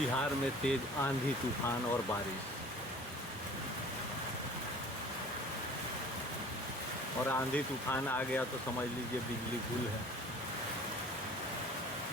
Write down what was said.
बिहार में तेज आंधी तूफान और बारिश। और आंधी तूफान आ गया तो समझ लीजिए बिजली गुल है।